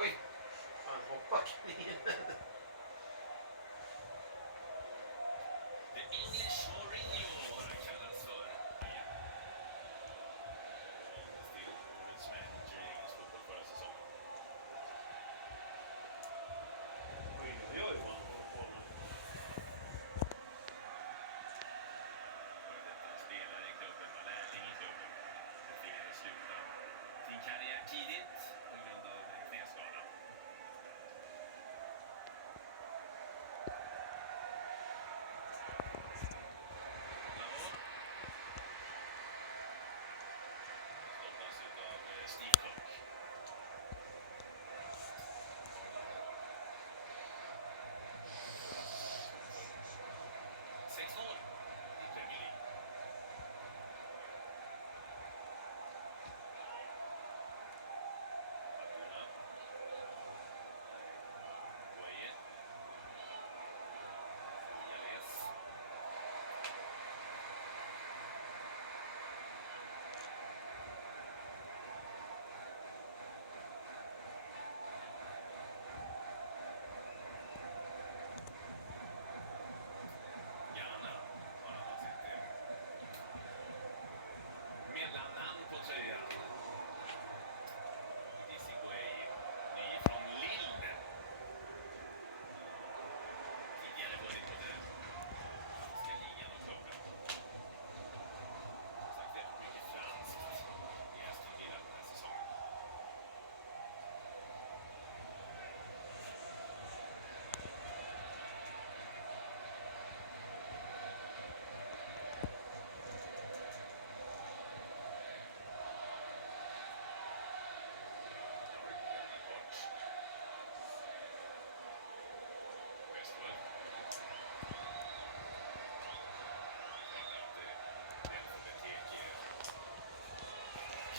Oj, han hoppar kniven. The English Mourinho har han kallats för. Till årets manager i engelsk fotboll förra säsongen. Oj, oj, oj, vad han håller på med. Detta spelare i klubben var lärling i klubben. Han tvingades sluta sin karriär tidigt på grund av knäskada. Stoppas utav Steve Cook. 6-0 i Premier League. Barcelona. Gueye. Villares. Gärna har han sitt mellannamn på tröjan. Dizzy Gueye, ny från Lille. Tidigare varit på den franska ligan och klubben. Sagt väldigt mycket franskt i Aston Villa den här säsongen. Westwood. Benteke.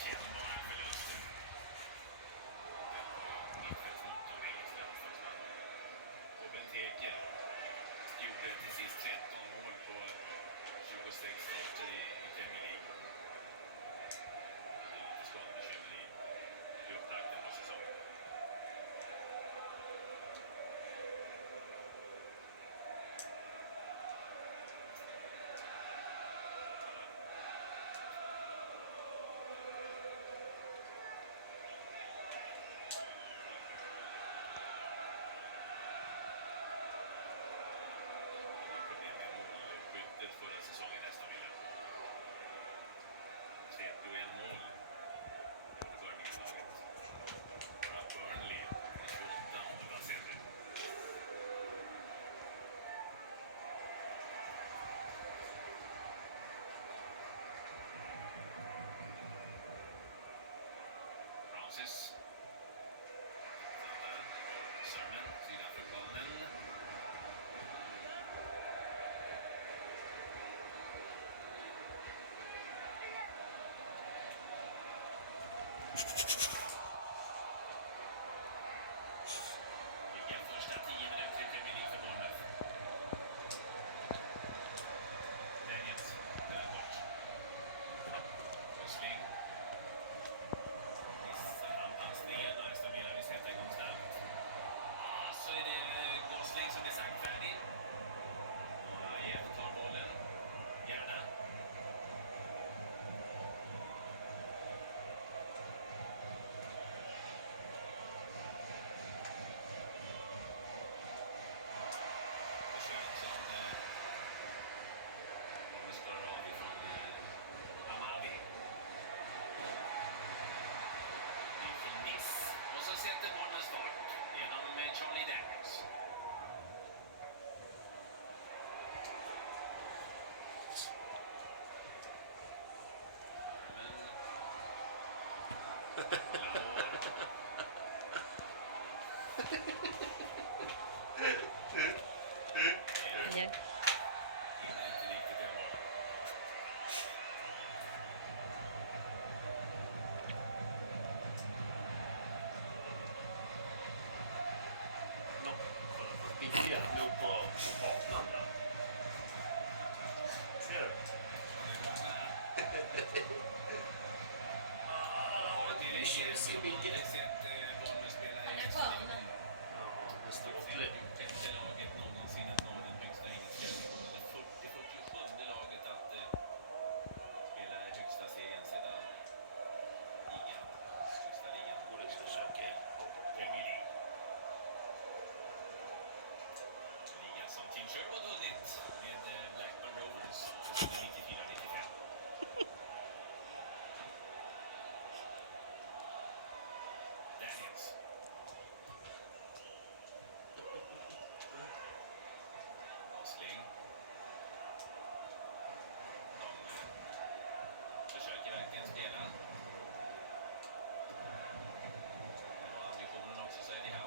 Kännbara förluster. Mittfältsmotorn i engelsk landslagsland. Och Benteke gjorde till sist 13 mål på 26 starter i Premier League. Det är lite skadebekymmer i upptakten på säsongen. Problem med målskyttet förra säsongen i Aston Villa. 31 mål gjorde Birmingham-laget. Bara Burnley med 28 målbaserade. Francis. Sermon, sydafrikanen. Inga första 10 minuter i Premier League för Bournemouth. Läget spelar bort. Gosling. Missar han passningen och Aston Villa vill sätta igång snabbt. Så är det Gosling som är saktfärdig. Och Jeff tar bollen. Gärna. Ja. Billigare nu på banan där. Ser du? Det är tjusig bil. Han är skön. Ja, det står upplägg. Borde försöka Premier League. Som Tim Sherwood vunnit med Blackburn Rovers 94-95. Daniels. Gosling. De försöker verkligen spela. De har ambitionen också, säger de här.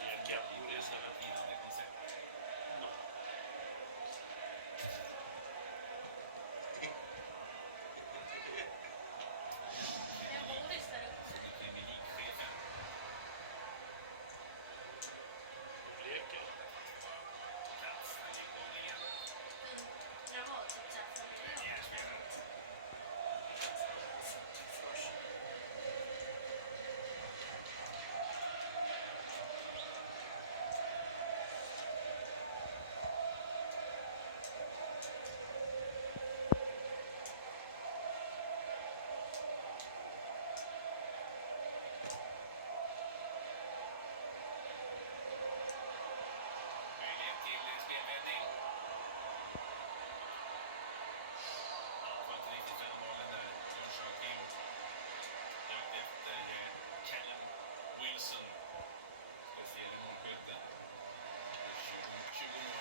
Leka. Det är så ett vinnande koncept. En godis där uppe. Premier League-chefen. Leka. Plats i utgången. Den var typ såhär från Möjlighet till spelvändning. Ja, får inte riktigt fram bollen där. John Sharkin jakt efter Callum Wilson. Ska se målskytten. 20 mål